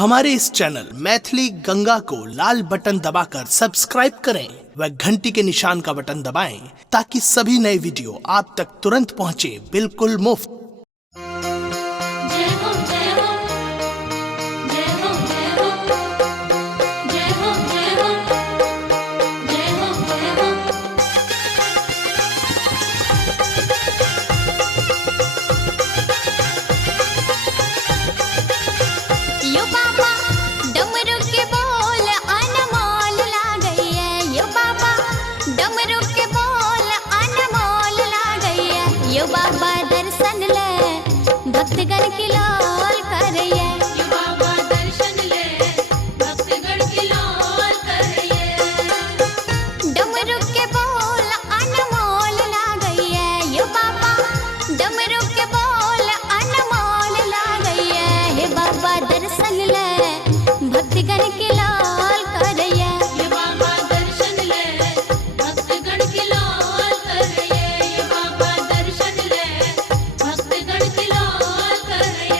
हमारे इस चैनल मैथिली गंगा को लाल बटन दबाकर सब्सक्राइब करें व घंटी के निशान का बटन दबाएं ताकि सभी नए वीडियो आप तक तुरंत पहुंचे बिल्कुल मुफ्त। यो बाबा दर्शन ले भक्तगण की लाल करैया। यो बाबा दर्शन ले भक्तगण की लाल करैया। डमरू के बोल अनमोल लागैया। यो बाबा डमरू के बोल अनमोल लागैया। हे बाबा दर्शन ले भक्तगण की लाल करैया। यो बाबा दर्शन ले भक्तगण की लाल करैया। यो बाबा दर्शन ले भक्तगण की लाल करैया।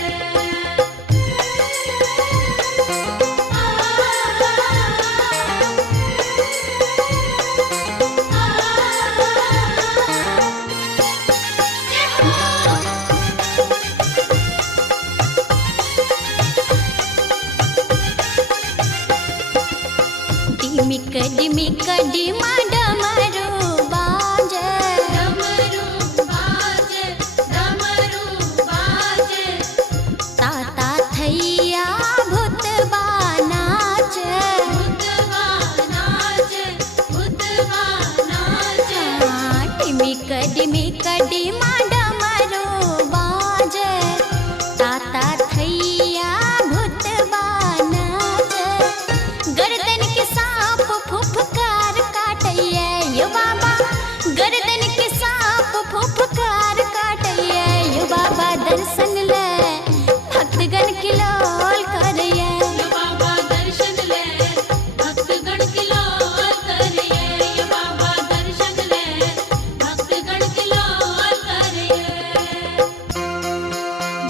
डिमिक डिमिक डिमा डमरू बाजे। डमरू बाजे, डमरू बाजे। ताता थैया भूतबा नाचे। भूतबा नाचे, भूतबा नाचे। डिमिक डिमिक डिमा डमरू बाजे। ताता थैया भूतबा नाचे। गर्दन के सांप फुफकार काटैया। यो बाबा गर्दन के सांप फुफकार काटैया। यो बाबा दर्शन ले भक्तगण की लाल करैया। यो बाबा दर्शन ले भक्तगण की लाल करैया। यो बाबा दर्शन ले भक्तगण की लाल करैया।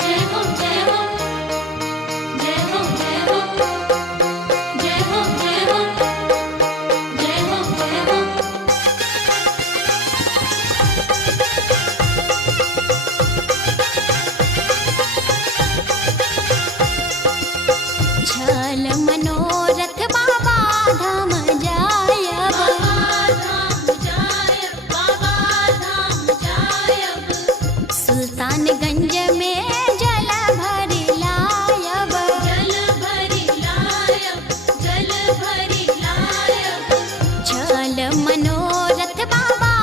जय हो जय हो जय हो जय हो जय हो जय हो जय हो जय हो। छल मनोरथ बाबा धाम जायब। बाबा धाम जायब, बाबा धाम जायब। सुल्तानगंज में जल भरी लायब। जल भरी लायब, जल भरी लायब। छल मनोरथ बाबा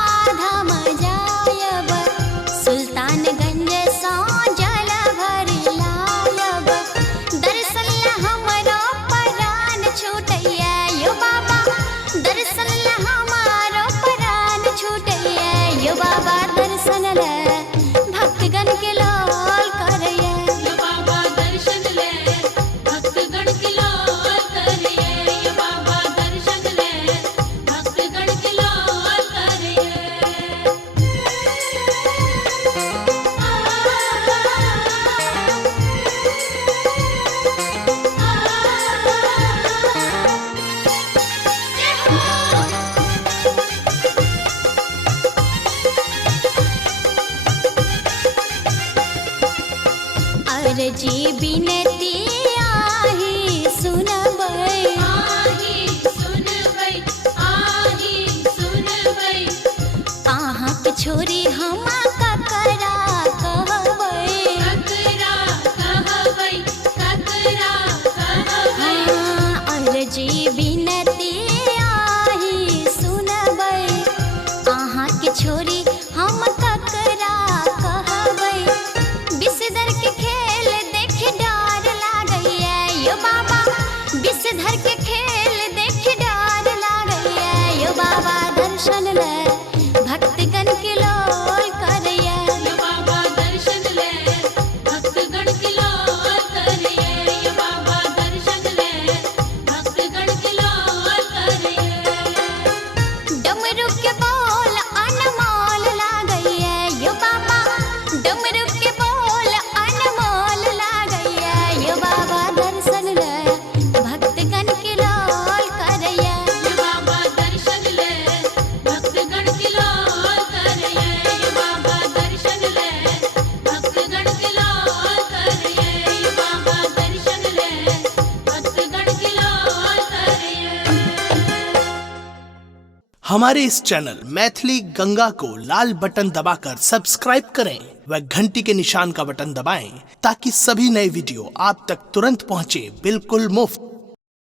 धाम जायब। सुल्तानगंज सौ जल भरी लायब। दर्शन ला हमरो प्राण छूटैया। यो बाबा दर्शन ला हमारो प्राण छूटैया। यो बाबा दर्शन ले भक्तगण के लाल करैया। यो बाबा दर्शन ले भक्तगण की लाल करैया। यो बाबा दर्शन ले भक्तगण की लाल करैया। अर्जी बिनती आही सुनबै। आही सुनबै, आही सुनबै। अहाँक छोरी हम ककरा कहबै। ककरा कहबै, ककरा कहबै। अर्जी बिनती आही सुनबै। अहाँक छोरी हम ककरा कहबै। विषधर के खेल देख डर लागैया। यो बाबा विषधर के खेल देख डर लागैया। यो बाबा दर्शन ले भक्तगण की लाल करैया। यो बाबा दर्शन ले भक्तगण की लाल करैया। यो बाबा दर्शन ले भक्तगण की लाल करैया। डमरू के बोल अनमोल लागैया। यो बाबा डमरू के बोल अनमोल लागैया। यो बाबा दर्शन ले हमारे इस चैनल मैथिली गंगा को लाल बटन दबाकर सब्सक्राइब करें व घंटी के निशान का बटन दबाएं ताकि सभी नए वीडियो आप तक तुरंत पहुंचे बिल्कुल मुफ्त।